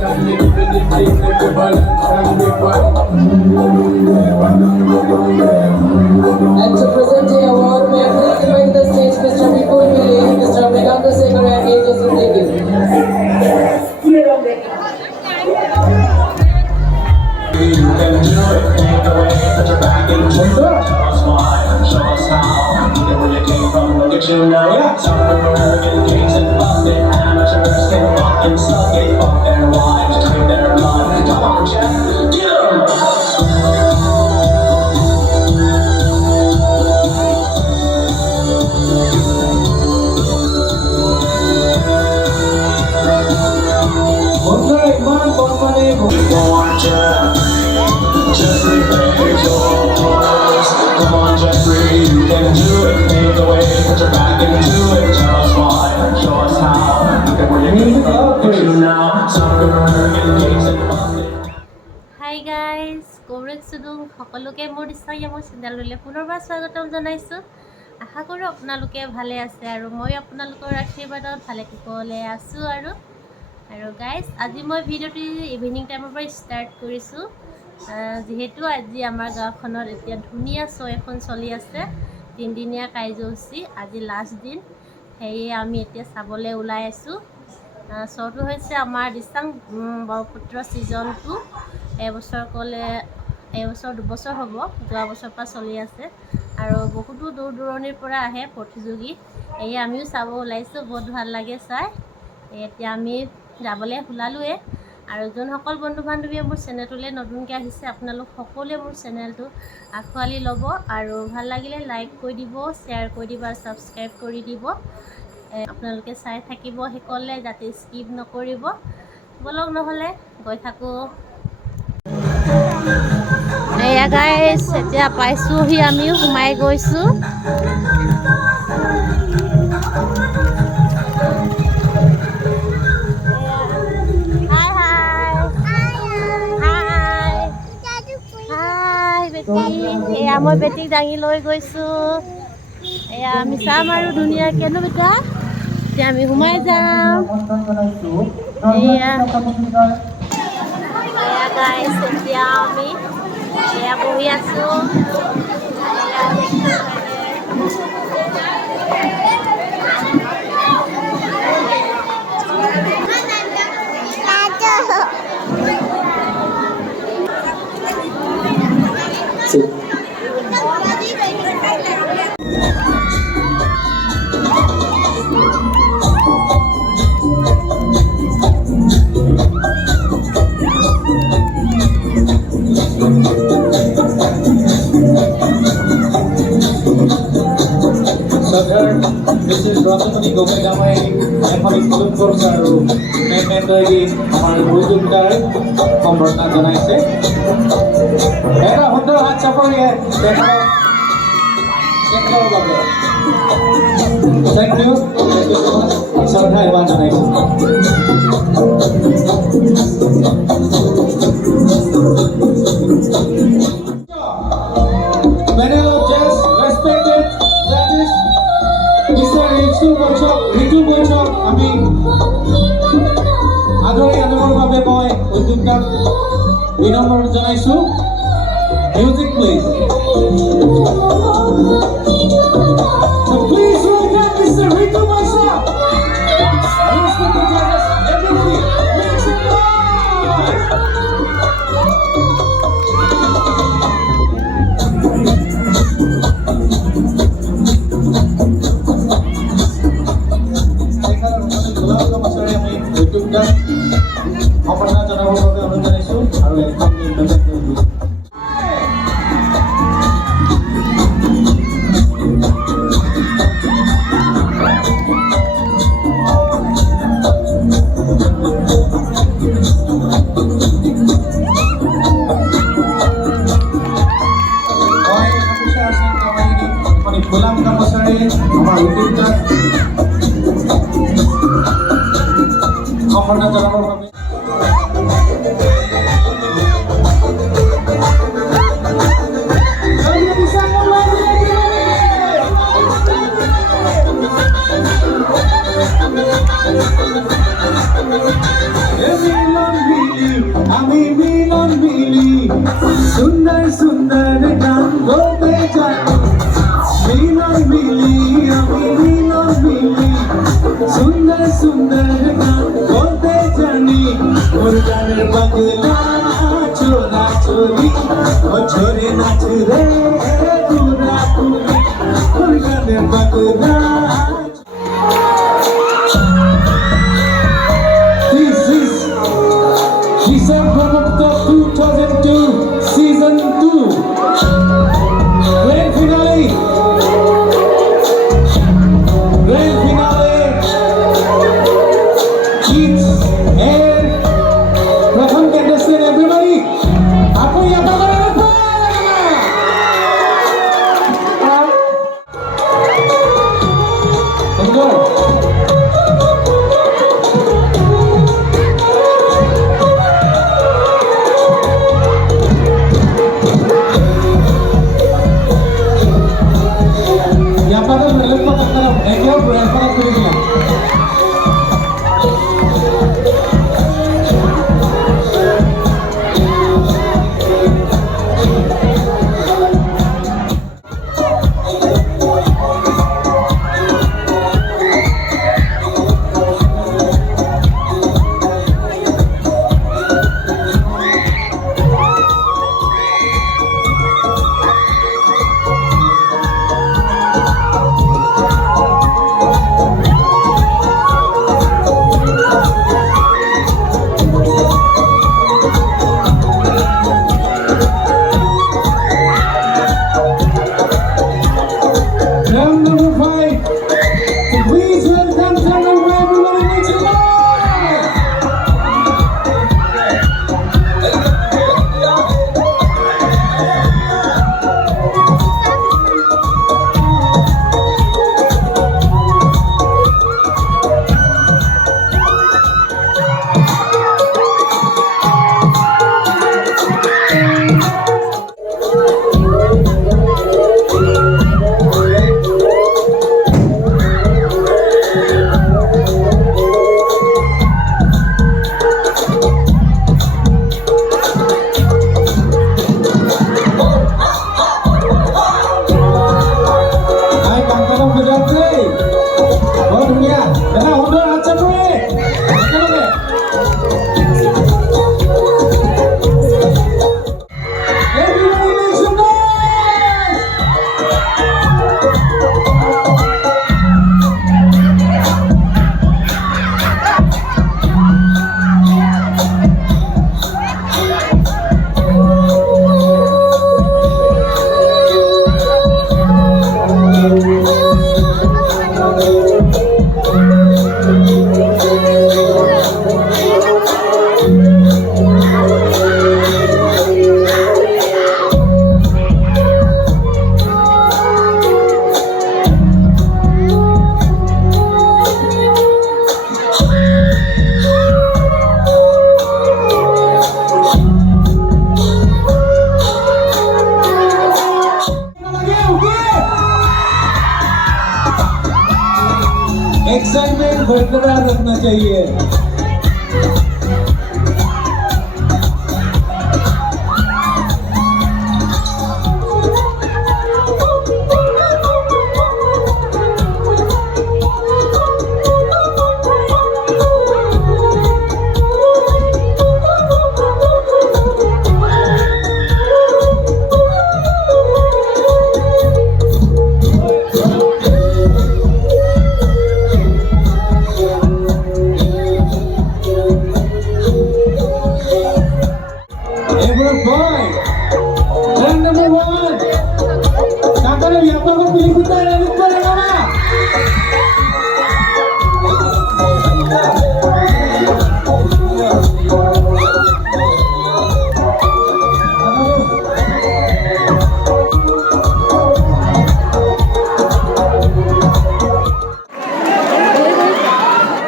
And to present the award, may I please invite to the stage Mr. Vipul Pillai, Mr. Meganta Sekhar and Aegis Sindhigi. You can do it, take away, put your back into it. Show us why, show us how. Look at where you came from, look at you now. Some American kings and busted amateurs can fucking suck it, fuck their wives, drink their blood. Come on, Jeff, get 'em! Jeffrey, play yours. Come on, Jeffrey, you can do it. Make the way, put your back into it. Tell us why, show us how. Look at where you came from, look at you now. Some American kings and busted. Hi guys, Congress সুদু সকলোকে মোৰ দিছাং মোৰ চেনেললৈ পুনৰবাৰ স্বাগতম জনাইছোঁ। আশা কৰোঁ আপোনালোকে ভালে আছে আৰু মই আপোনালোকৰ আশীৰ্বাদত ভালে কুশলে আছোঁ। আৰু গাইজ আজি মই ভিডিঅ'টো ইভিনিং টাইমৰ পৰা ষ্টাৰ্ট কৰিছোঁ, যিহেতু আজি আমাৰ গাঁওখনত এতিয়া ধুনীয়া শ্ব' এখন চলি আছে, 3দিনীয়া কাৰ্যসূচী, আজি লাষ্ট দিন। সেয়ে আমি এতিয়া চাবলৈ ওলাই আছোঁ। শ্ব'টো হৈছে আমাৰ দিছাং ব্ৰহ্মপুত্ৰ ছিজন 2। এবছৰ 2বছৰ হ'ব, যোৱা বছৰৰ পৰা চলি আছে আৰু বহুতো দূৰ দূৰণিৰ পৰা আহে প্ৰতিযোগী। এয়ে আমিও চাব ওলাইছোঁ, বহুত ভাল লাগে চাই। এতিয়া আমি যাবলৈ ওলালোৱে। আৰু যোনসকল বন্ধু বান্ধৱীয়ে মোৰ চেনেলটোলৈ নতুনকৈ আহিছে, আপোনালোক সকলোৱে মোৰ চেনেলটো আঁকোৱালি ল'ব আৰু ভাল লাগিলে লাইক কৰি দিব, শ্বেয়াৰ কৰি দিব আৰু ছাবস্ক্ৰাইব কৰি দিব। আপোনালোকে চাই থাকিব শেষলৈ, যাতে স্কিপ নকৰিব। বলক নহ'লে গৈ থাকোঁ। এয়া গাইজ, এতিয়া পাইছোঁহি, আমিও সোমাই গৈছোঁ। এয়া মই বেটিক দাঙি লৈ গৈছোঁ। এয়া আমি চাম আৰু ধুনীয়াকৈ ন বেটা। এতিয়া আমি সোমাই যাম। এয়া গাইজ, এতিয়া আমি এয়া বহি আছোঁ। This is Rasamani Gomegama এখন স্কুল কোৰ্ছ আৰু মেণ্টৰি আমাৰ গুৰুজনদাৰ সম্বৰ্ধনা জনাইছে। এটা সুন্দৰ হাত চাপৰিয়ে তেখেতৰ বাবে থেংক ইউ শ্ৰদ্ধা ইমান জনাইছোঁ। Panel of jazz, respected judges, Mr. Ritu Bochok, আমি আদৰি আনিবৰ বাবে মই উদ্যোক্তাক বিনম্ৰ জনাইছোঁ। Music please. So please welcome Mr. Ritu Bochok. Respected judges, everybody, make some noise. সম্বৰ্ধনা জনাবৰ বাবে অনুৰোধ জনাইছোঁ আৰু গোলাম কামচাৰী আমাৰ উদ্যোক্তাক সম্বৰ্ধনা জনাবৰ বাবে Every सुंदर सुंदर गान बोलते जानी मिलन मिली अभी मिलन मिली सुंदर सुंदर गान बोलते जानी और गाने बगला छोरा छोरी और छोरे नाच रे पूरा पूरी और गाने बगला This is Disang Brahma 2002 Season 2 Grand Finale Grand Finale Kids and Pratham contestant everybody Apa yang bakalan apa? Let's go Yang pada berlepas ke dalam, ekor berlepas ke dalam. Round number 5. Please welcome Tanam everybody make some noise. Hai Kang Berjati. Oh dunia, dah udah aja gue. Everybody make some noise. Excitement बरकरार रखना चाहिए Everyone boy dan number 1 kakak yang apa kau pilih kita dan lupa nama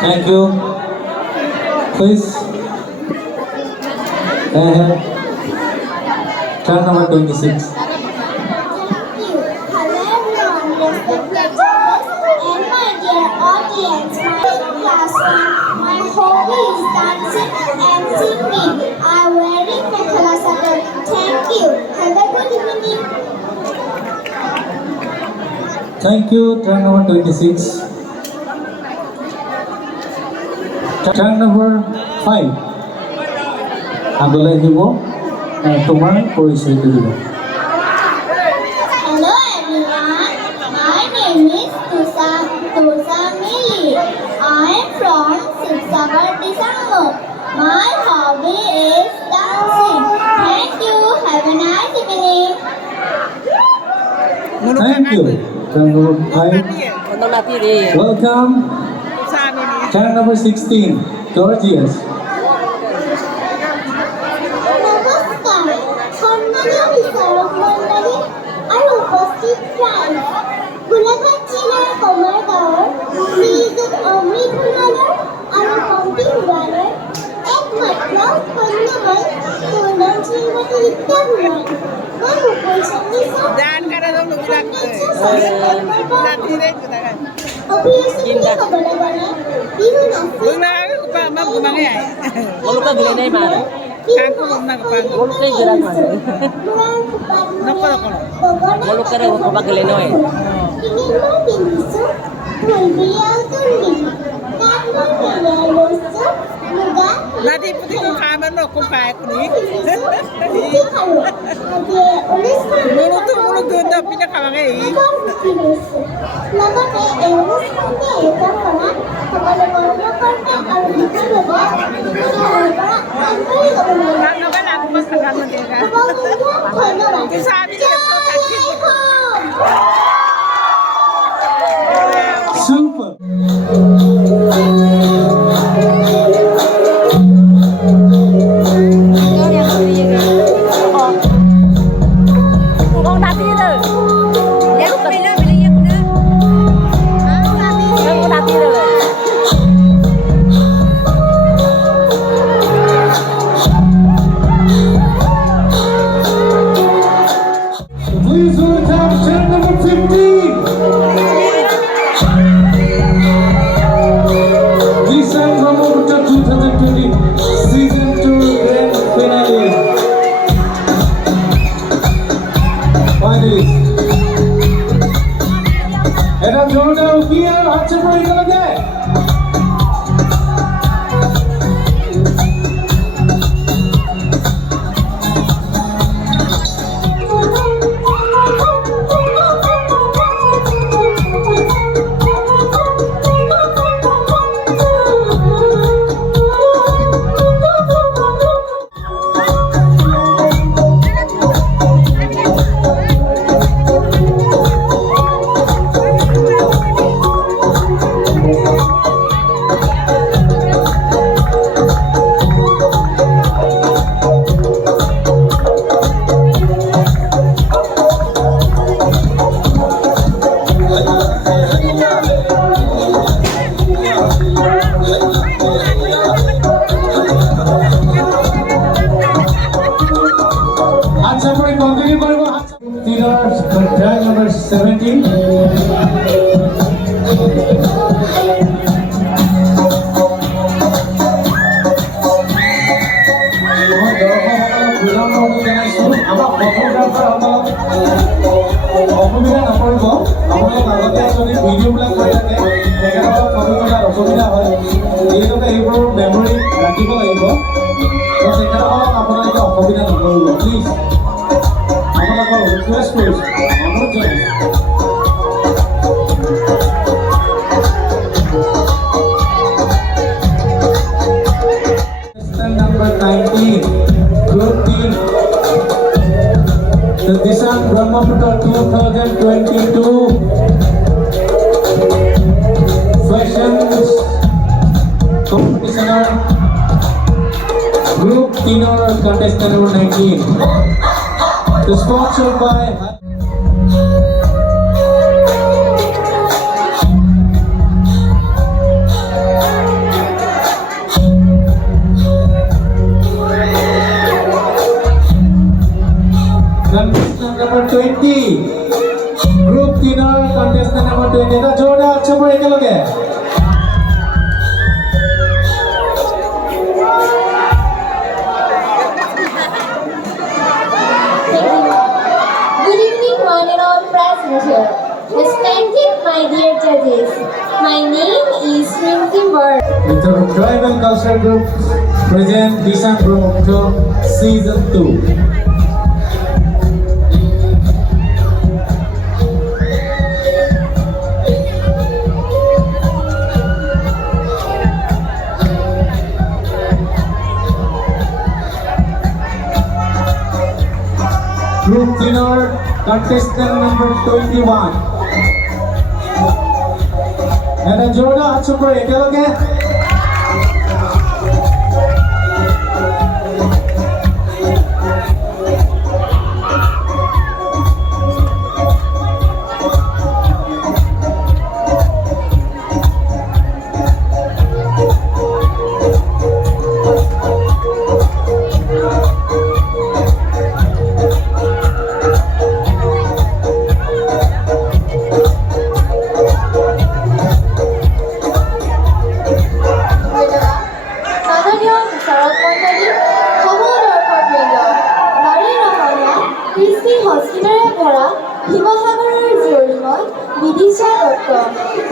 Thank you. Please. Turn number 26. Hello everyone, respected judges and my dear audience. My classroom, my hobby is dancing and singing. I wear Mekhala Sadar. Thank you. Thank you, track number 26. Track number 5. আগলৈ আহিব তোমাৰ পৰিচয়টো দিব। Hello everyone, my name is Assamese. I am from Disang. My hobby is dancing. Thank you. Have a nice evening. Thank you. Track number 5. Welcome. Track number 16. Gorgeous. নমস্কাৰ সন্মানীয় বিচাৰক মণ্ডলী আৰু উপস্থিত ৰাইজ গোলাঘাট জিলাৰ কমাৰ গাঁৱৰ শ্ৰীযুত অমৃত ভূঞালৰ আৰু ভণ্টি ভূঞালৰ একমাত্ৰ কন্যাময় তেওঁৰ নাম শ্ৰীমতী ৰীতা ভূঞাল মই মুকুল চন্দ্ৰ অভিয়াসী ক'বলৈ গ'লে Bihu Nanti putih kamen lo kumpai kuni. Mulut genda punya kawan ini. লগতে এই অনুষ্ঠানটি আয়োজন কৰা সকলো কৰ্মকৰ্তা আৰু শিক্ষাৰ্থীসকলক আন্তৰিক অভিনন্দন ধন্যবাদ। Super. Please welcome track number 15. Disang Brahma 2020 Season 2 Grand Finale. Finalist. এটা জোরদার উকিয়া হাতছে পড়ে গেল গে। Track number 17. অসুবিধা নকৰিব আপোনালোক আগতে যদি ভিডিঅ'বিলাক কৰি থাকে তেখেতসকলক ফটো তোলাত অসুবিধা হয় যিহেতুকে এইবোৰ মেমৰি ৰাখিব লাগিব তো তেখেতসকলক আপোনালোকে অসুবিধা নকৰিব প্লিজ আপোনালোকৰ ৰিকুৱেষ্ট কৰিছোঁ অনুৰোধ জনাইছোঁ Number 19 Group Team The Disang Brahma 2022 Fashions Competitioner Group Tenor Contestant number 19 The sponsored by Contestant number 20 Group Tenor Contestant number 20 এটা জোরে আছে পড়ে গেল গে Good evening, one and all present here. Let's thank Tribal Cultural Group present Disang Brahma Season 2. Group tenor, contestant number 21. And then Jordan Hatsupur, ekelage.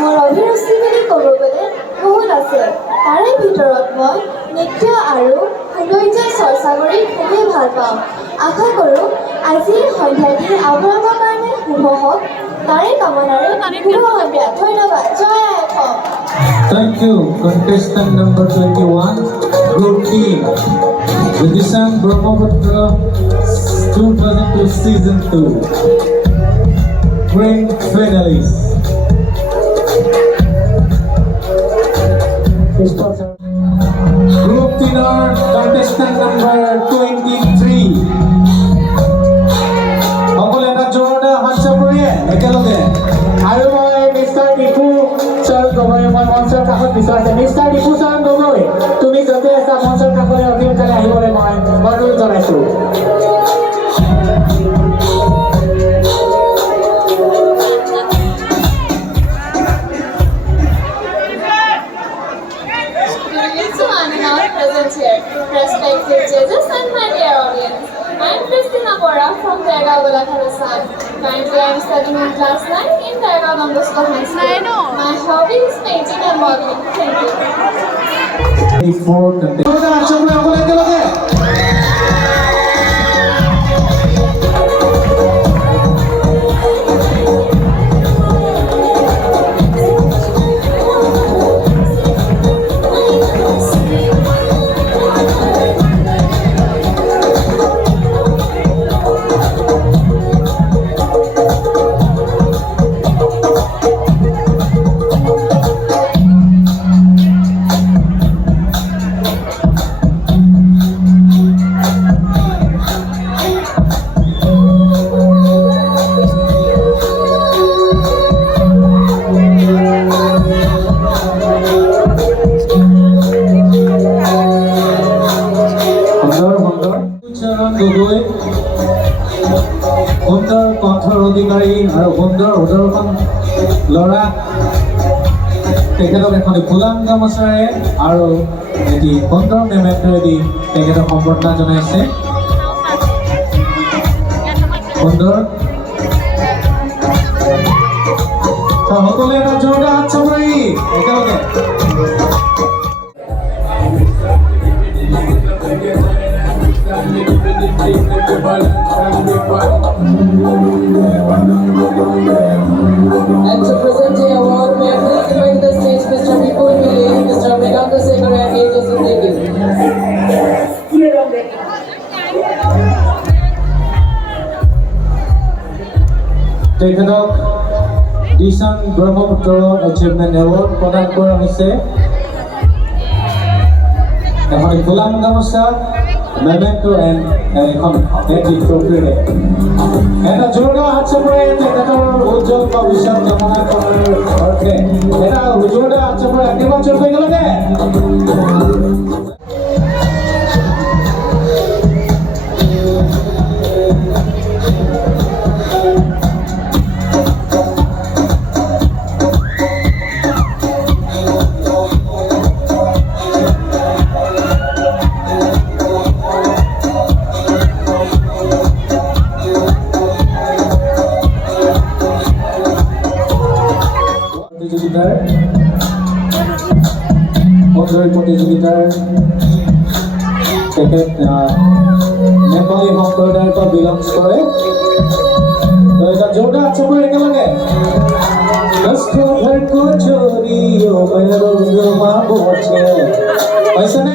মোৰ অভিৰুচি বুলি ক'ব গ'লে বহুত আছে। তাৰে ভিতৰত মই নৃত্য আৰু সৌন্দৰ্য চৰ্চা কৰি খুবেই ভাল পাওঁ। আশা কৰোঁ আজিৰ সন্ধ্যাটি আপোনালোকৰ কাৰণে শুভ হওক। তাৰে কামনাৰে শুভ সন্ধ্যা। ধন্যবাদ। জয় অসম। Thank you, contestant number 21, Group T, the Disang Brahma 2002 Season 2, Grand Finalists. Group tenor, contestant number 23. সকলে এটা জোৰদাৰ হাতচাপৰিয়ে একেলগে আৰু মই মিষ্টাৰ টিপু চৰণ গগৈ মই মঞ্চৰ কাষত বিচাৰিছে। মিষ্টাৰ টিপু চৰণ গগৈ, তুমি য'তে আছা মঞ্চৰ কাষলৈ অতি সোনকালে আহিবলৈ মই অনুৰোধ জনাইছোঁ। Respected judges and my dear audience, I am Christina Bora from Terga Balakarasan. Currently I am studying in class 9 in Terga Don Bosco High School. My hobby is painting and modeling. Thank you. 24 contestants. জোৰদাৰ হাতচাপৰি সকলে একেলগে। সুন্দৰ কণ্ঠৰ অধিকাৰী আৰু সুন্দৰ উদৰ্শন ল'ৰা তেখেতক এখন ফুলাম গামোচাৰে আৰু এটি সুন্দৰ মেমেণ্টৰেদি তেখেতক সম্বৰ্ধনা জনাইছে। সুন্দৰ সকলোৱে এটা জোৰদাৰ হাতচাপৰি একেলগে। And to present the award, may I please invite the stage Mr. Vipul Pillai, Mr. Meganta Sekar and Aegis Indegi. তেখেতক দিচাং ব্ৰহ্মপুত্ৰ এচিভমেণ্ট এৱাৰ্ড প্ৰদান কৰা হৈছে। এখন ফুলাম গামোচা, মেমেণ্টো এণ্ড এখন এটি ট্ৰফিৰে। এটা জোৰদাৰ হাতচাপৰি তেখেতৰ উজ্জ্বল ভৱিষ্যত কামনা কৰাৰ অৰ্থে এটা জোৰদাৰ হাতচাপৰি আশীৰ্বাদ জনাব একেলগে। প্রতিযোগিতার তেখেত নেপালী সম্প্ৰদায়ৰ পৰা বিলংছ কৰে তো এটা জোৰদাৰ চবৰে একেলগে দস্তো ঘৰ কো চোৰিও মেৰো মা বোঝে হৈছেনে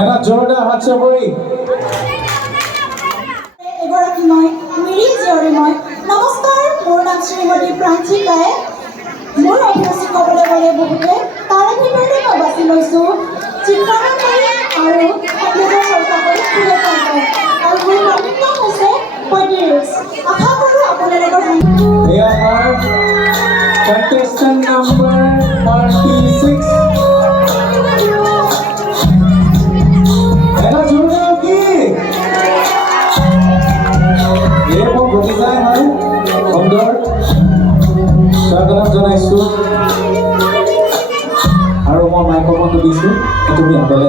এটা জোৰদাৰ হাত চাপৰি এগৰাকী মই মিৰি জীয়ৰী মই নমস্কাৰ মোৰ নাম শ্ৰীমতী প্ৰাঞ্চিকাই মোৰ অভিৰুচি ক'বলৈ গ'লে বহুতে তাৰে ভিতৰতে মই বাছি লৈছোঁ চিত্ৰায়ন কৰি আৰু সংগীতৰ চৰ্চা কৰি খুবেই ভাল পাওঁ আৰু মোৰ নবীন নাম হৈছে ৩৫ আশা কৰোঁ আপোনালোকৰ এয়া আমাৰ contestant number 46 এটা জোৰদাৰ কি এই মোৰ ভতিজাই হয় সুন্দৰ স্বাগতম জনাইছোঁ আৰু মই মাইক্ৰফোনটো দিছোঁ তুমি আগলৈ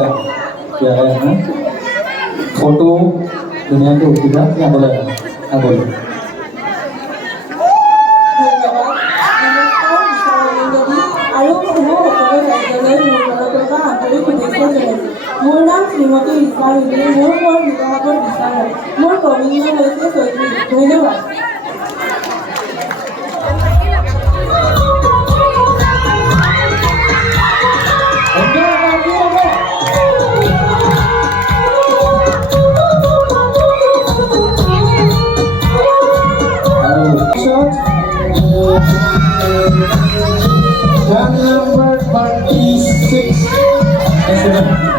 ইয়ালৈ আহা ফটো ধুনীয়াকৈ উঠিবা আগলৈ আগলৈ আৰু মোৰ সকলো ৰাজ্যলৈ মোৰ ফালৰ পৰা আন্তৰিক শুভেচ্ছা জনাইছোঁ মোৰ নাম শ্ৰীমতী ৰীতা ৰুলি মোৰ বৰ বিবাহৰ বিচাৰ হয় মোৰ প্ৰবীণ হৈছে ৩৬ ধন্যবাদ Gang number 36 7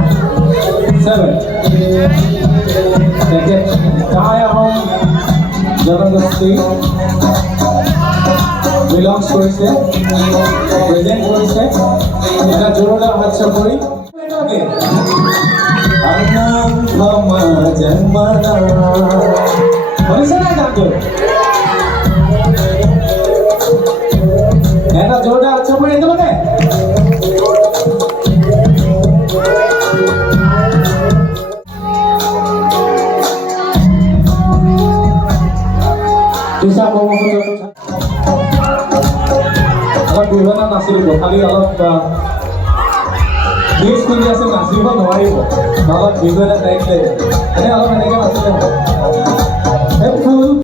তেখেত কাহাই আহোম জনগোষ্ঠী বিলংছ কৰিছে প্ৰেজেণ্ট কৰিছে এটা জোৰদাৰ হাত চাপৰি শুনিছে নাই গানটো এটা জোৰদাৰ হাত চাপৰি একেলগে দিশা ব্ৰহ্মপুত্ৰটো অলপ দুৰ্ঘটনা নাচিব খালি অলপ ড্ৰেছ পিন্ধি আছে নাচিব নোৱাৰিব অলপ ভিডিঅ' এটা টাইম লাগিব এনে অলপ এনেকৈ নাচিলে